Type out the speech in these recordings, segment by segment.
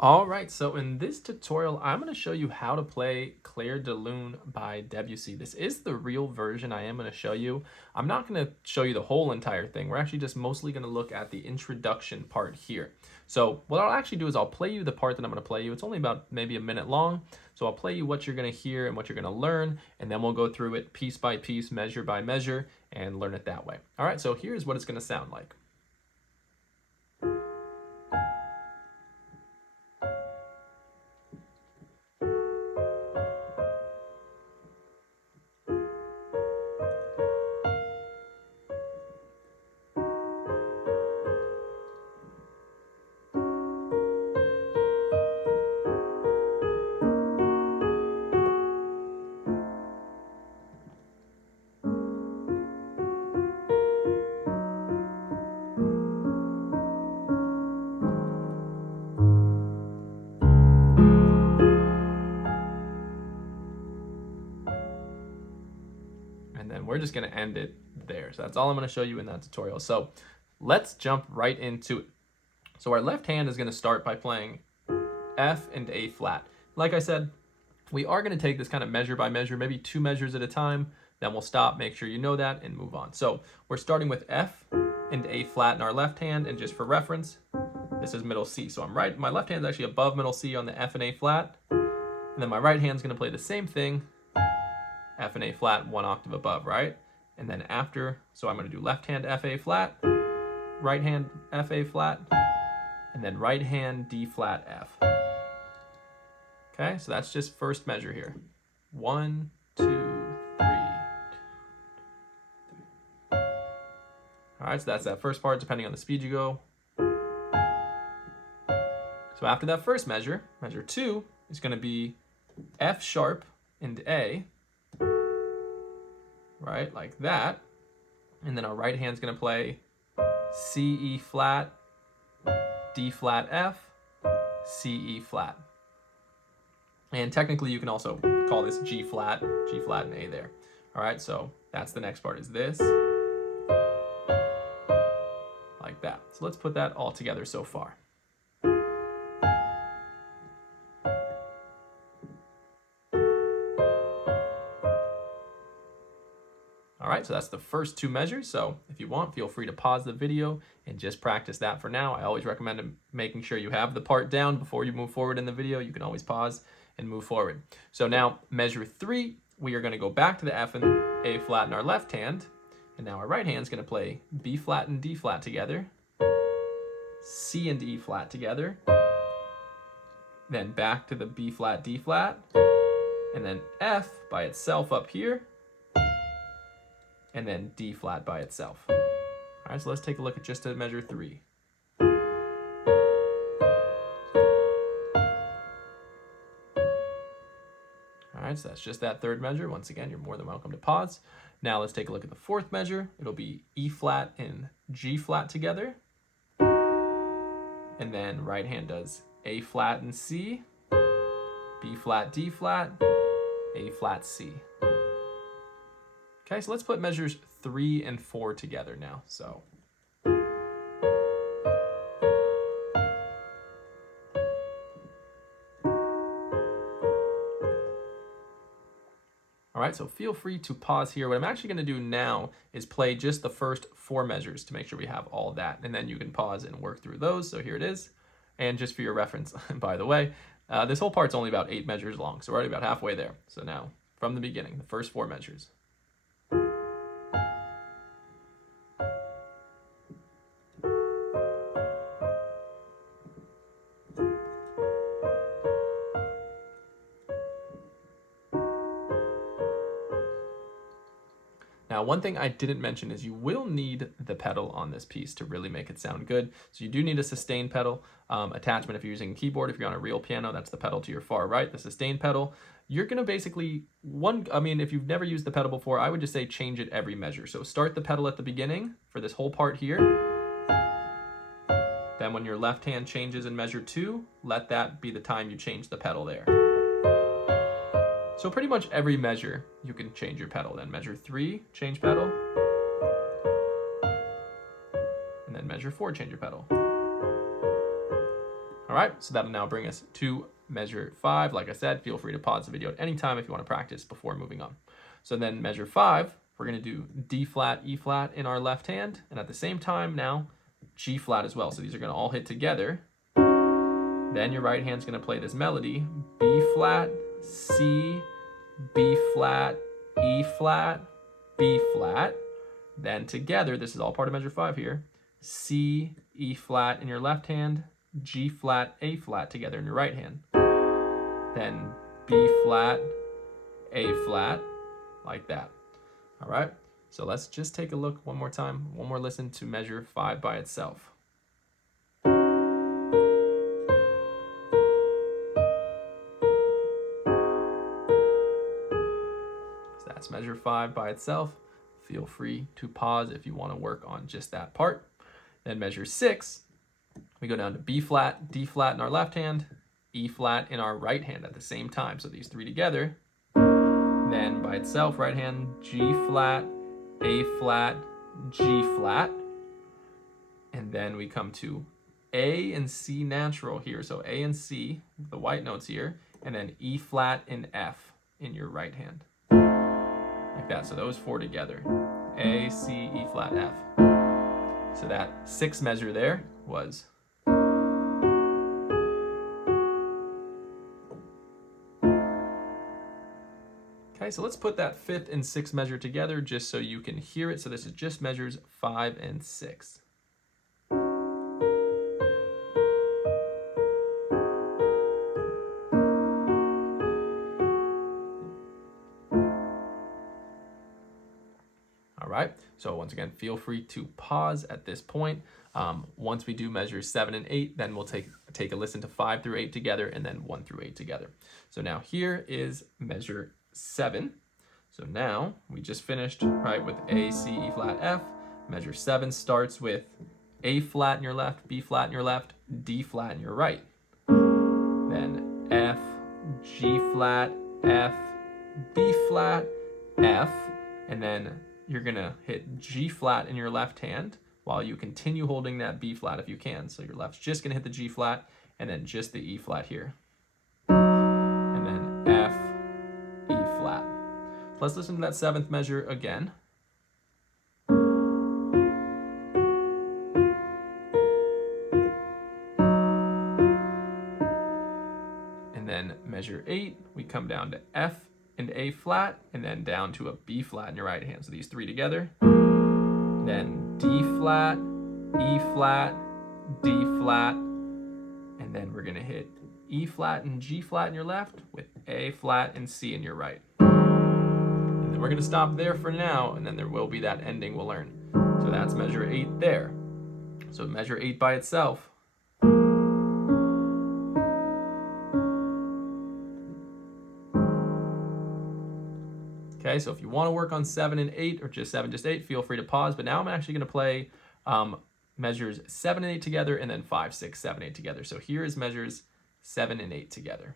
All right, so in this tutorial, I'm going to show you how to play Clair de Lune by Debussy. This is the real version I am going to show you. I'm not going to show you the whole entire thing. We're actually just mostly going to look at the introduction part here. So what I'll actually do is I'll play you the part that I'm going to play you. It's only about maybe a minute long. So I'll play you what you're going to hear and what you're going to learn, and then we'll go through it piece by piece, measure by measure, and learn it that way. All right, so here's what it's going to sound like. And then we're just going to end it there. So that's all I'm going to show you in that tutorial. So let's jump right into it. So our left hand is going to start by playing F and A flat. Like I said, we are going to take this kind of measure by measure, maybe 2 measures at a time. Then we'll stop, make sure you know that, and move on. So we're starting with F and A flat in our left hand. And just for reference, this is middle C. So my left hand is actually above middle C on the F and A flat. And then my right hand is going to play the same thing, F and A flat, 1 octave above, right? And then after, so I'm going to do left hand F, A flat, right hand F, A flat, and then right hand D flat F. Okay, so that's just first measure here. 1, 2, 3. All right, so that's that first part, depending on the speed you go. So after that first measure, measure 2 is going to be F sharp and A, right, like that. And then our right hand's going to play C, E flat, D flat F, C, E flat. And technically you can also call this G flat and A there. All right, so that's the next part, is this. Like that. So let's put that all together so far. All right, so that's the first 2 measures. So if you want, feel free to pause the video and just practice that for now. I always recommend making sure you have the part down before you move forward in the video. You can always pause and move forward. So now measure 3, we are going to go back to the F and A flat in our left hand. And now our right hand is going to play B flat and D flat together, C and E flat together, then back to the B flat, D flat, and then F by itself up here, and then D flat by itself. All right, so let's take a look at just at measure 3. All right, so that's just that third measure. Once again, you're more than welcome to pause. Now let's take a look at the fourth measure. It'll be E flat and G flat together. And then right hand does A flat and C, B flat, D flat, A flat, C. Okay, so let's put measures 3 and 4 together now. So all right, so feel free to pause here. What I'm actually going to do now is play just the first 4 measures to make sure we have all that, and then you can pause and work through those. So here it is. And just for your reference, by the way, this whole part's only about 8 measures long, so we're already about halfway there. So now, from the beginning, the first 4 measures. Now, one thing I didn't mention is you will need the pedal on this piece to really make it sound good. So you do need a sustain pedal attachment if you're using a keyboard. If you're on a real piano, that's the pedal to your far right, the sustain pedal. You're going to basically, if you've never used the pedal before, I would just say change it every measure. So start the pedal at the beginning for this whole part here. Then when your left hand changes in measure 2, let that be the time you change the pedal there. So pretty much every measure, you can change your pedal. Then measure 3, change pedal. And then measure 4, change your pedal. All right, so that'll now bring us to measure 5. Like I said, feel free to pause the video at any time if you want to practice before moving on. So then measure 5, we're going to do D flat, E flat in our left hand, and at the same time now, G flat as well. So these are going to all hit together. Then your right hand's going to play this melody, B flat, C, B flat, E flat, B flat. Then together, this is all part of measure 5 here, C, E flat in your left hand, G flat, A flat together in your right hand. Then B flat, A flat, like that. All right, so let's just take a look one more time, one more listen to measure 5 by itself. So that's measure 5 by itself. Feel free to pause if you want to work on just that part. Then measure 6, we go down to B flat, D flat in our left hand, E flat in our right hand at the same time. So these 3 together. Then by itself, right hand, G flat, A flat, G flat. And then we come to A and C natural here. So A and C, the white notes here, and then E flat and F in your right hand. Like that, so those 4 together. A, C, E flat, F. So that 6th measure there was. Okay, so let's put that 5th and 6th measure together just so you can hear it. So this is just measures 5 and 6. All right, so once again, feel free to pause at this point. Once we do measures 7 and 8, then we'll take a listen to 5 through 8 together and then 1 through 8 together. So now here is measure 7. So now we just finished right with A, C, E flat, F. Measure 7 starts with A flat in your left, B flat in your left, D flat in your right. Then F, G flat, F, B flat, F, and then you're gonna hit G flat in your left hand while you continue holding that B flat if you can. So your left's just gonna hit the G flat and then just the E flat here. And then F, E flat. Let's listen to that 7th measure again. And then measure 8, we come down to F and A flat, and then down to a B flat in your right hand. So these 3 together. Then D flat, E flat, D flat, and then we're gonna hit E flat and G flat in your left with A flat and C in your right. And then we're gonna stop there for now, and then there will be that ending we'll learn. So that's measure 8 there. So measure 8 by itself. Okay, so if you want to work on 7 and 8, or just 7, just 8, feel free to pause. But now I'm actually going to play measures 7 and 8 together, and then 5, 6, 7, 8 together. So here is measures 7 and 8 together.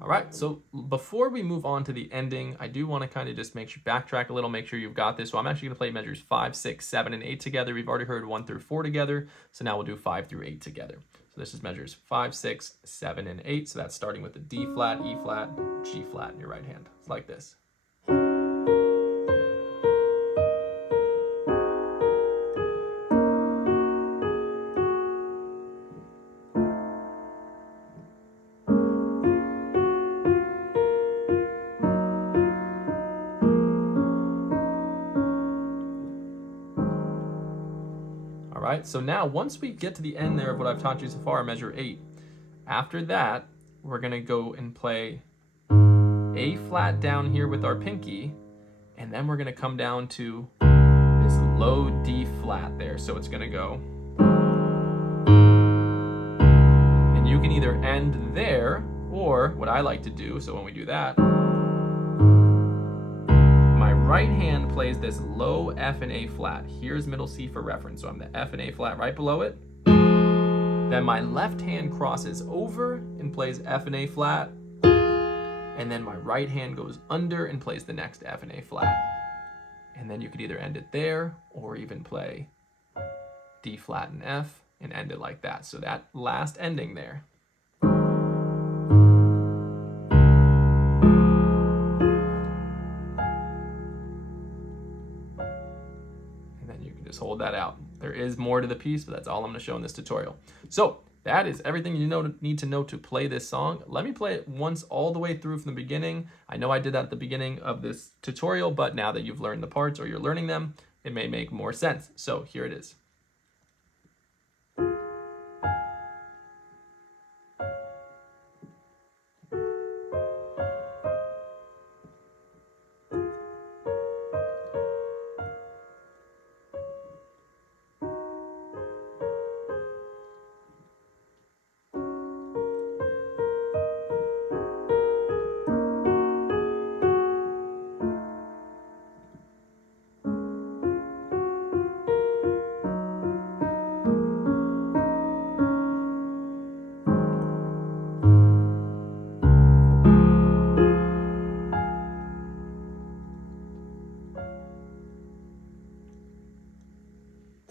All right, so before we move on to the ending, I do want to kind of just backtrack a little, make sure you've got this. So I'm actually going to play measures 5, 6, 7, and 8 together. We've already heard 1 through 4 together, so now we'll do 5 through 8 together. So this is measures 5, 6, 7, and 8. So that's starting with the D flat, E flat, G flat in your right hand. It's like this. Right, so now once we get to the end there of what I've taught you so far, measure 8, after that, we're gonna go and play A flat down here with our pinky, and then we're gonna come down to this low D flat there. So it's gonna go, and you can either end there, or what I like to do, so when we do that, my right hand plays this low F and A flat. Here's middle C for reference. So I'm the F and A flat right below it. Then my left hand crosses over and plays F and A flat, and then my right hand goes under and plays the next F and A flat. And then you could either end it there or even play D flat and F and end it like that. So that last ending there. And then you can just hold that out. There is more to the piece, but that's all I'm going to show in this tutorial. So that is everything you need to know to play this song. Let me play it once all the way through from the beginning. I know I did that at the beginning of this tutorial, but now that you've learned the parts or you're learning them, it may make more sense. So here it is.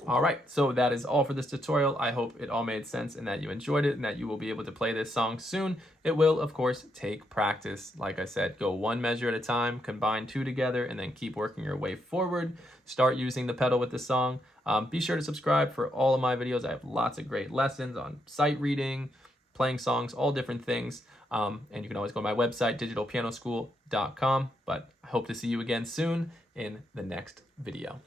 All right, so that is all for this tutorial. I hope it all made sense and that you enjoyed it and that you will be able to play this song soon. It will, of course, take practice. Like I said, go one measure at a time, combine two together, and then keep working your way forward. Start using the pedal with the song. Be sure to subscribe for all of my videos. I have lots of great lessons on sight reading, playing songs, all different things. And you can always go to my website, digitalpianoschool.com. But I hope to see you again soon in the next video.